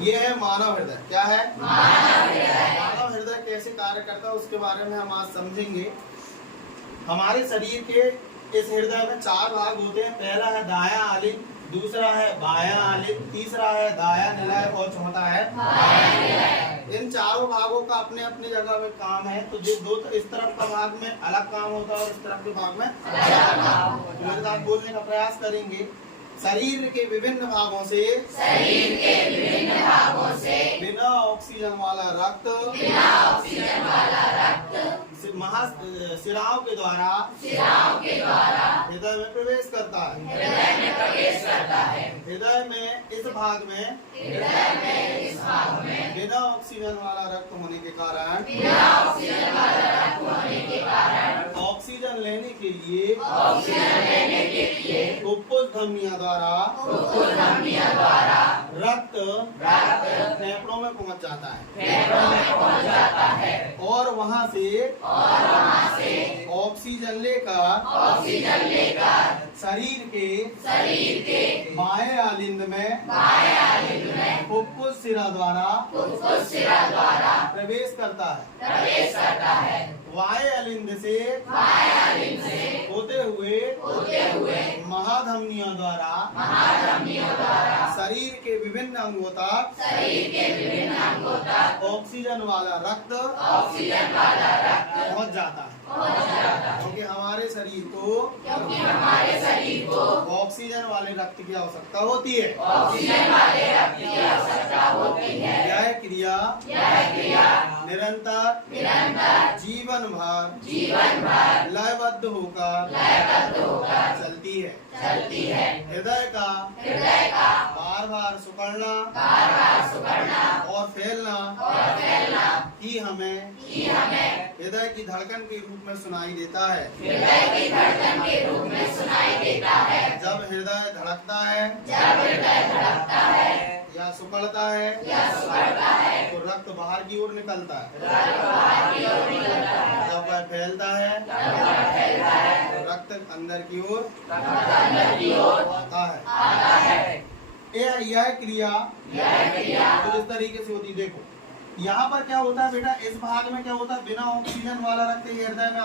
ये है मानव हृदय। क्या है? मानव हृदय कैसे कार्य करता है उसके बारे में हम आज समझेंगे। हमारे शरीर के इस हृदय में 4 भाग होते हैं। पहला है दायां आलिंद, दूसरा है बायां आलिंद, तीसरा है दायां निलय और चौथा है बायां निलय। इन चारों भागों का अपने अपने जगह पे काम है। तो दो इस तरफ का भाग में अलग काम होता है और इस तरफ के भाग में अलग काम होता है। मेरे साथ बोलने का प्रयास करेंगे। शरीर के विभिन्न भागों से बिना ऑक्सीजन वाला रक्त सिराओं के द्वारा हृदय में प्रवेश करता है। हृदय में इस भाग में बिना ऑक्सीजन वाला रक्त होने के कारण ऑक्सीजन लेने के लिए फुफ्फुस धमनियों द्वारा रक्त फेफड़ों में पहुंच जाता है और वहां से ऑक्सीजन लेकर शरीर के बाएं आलिंद में फुफ्फुस शिरा द्वारा प्रवेश करता है। वायु आलिंद से होते हुए महाधमनियों द्वारा शरीर के विभिन्न अंगों तक ऑक्सीजन वाला रक्त पहुंच जाता है। क्योंकि हमारे शरीर को ऑक्सीजन वाले रक्त की आवश्यकता होती है। यह क्रिया निरंतर जीवन भर लयबद्ध होकर चलती है। हृदय का बार बार सिकुड़ना और फैलना ही हमें हृदय की धड़कन के रूप में सुनाई देता है। जब हृदय धड़कता है या सिकुड़ता है तो रक्त बाहर की ओर निकलता है। जब वह फैलता है तो रक्त अंदर की ओर आता है। यह क्रिया तो इस तरीके से होती। देखो यहाँ पर क्या होता है बेटा, इस भाग में क्या होता है, बिना ऑक्सीजन वाला रक्त हृदय में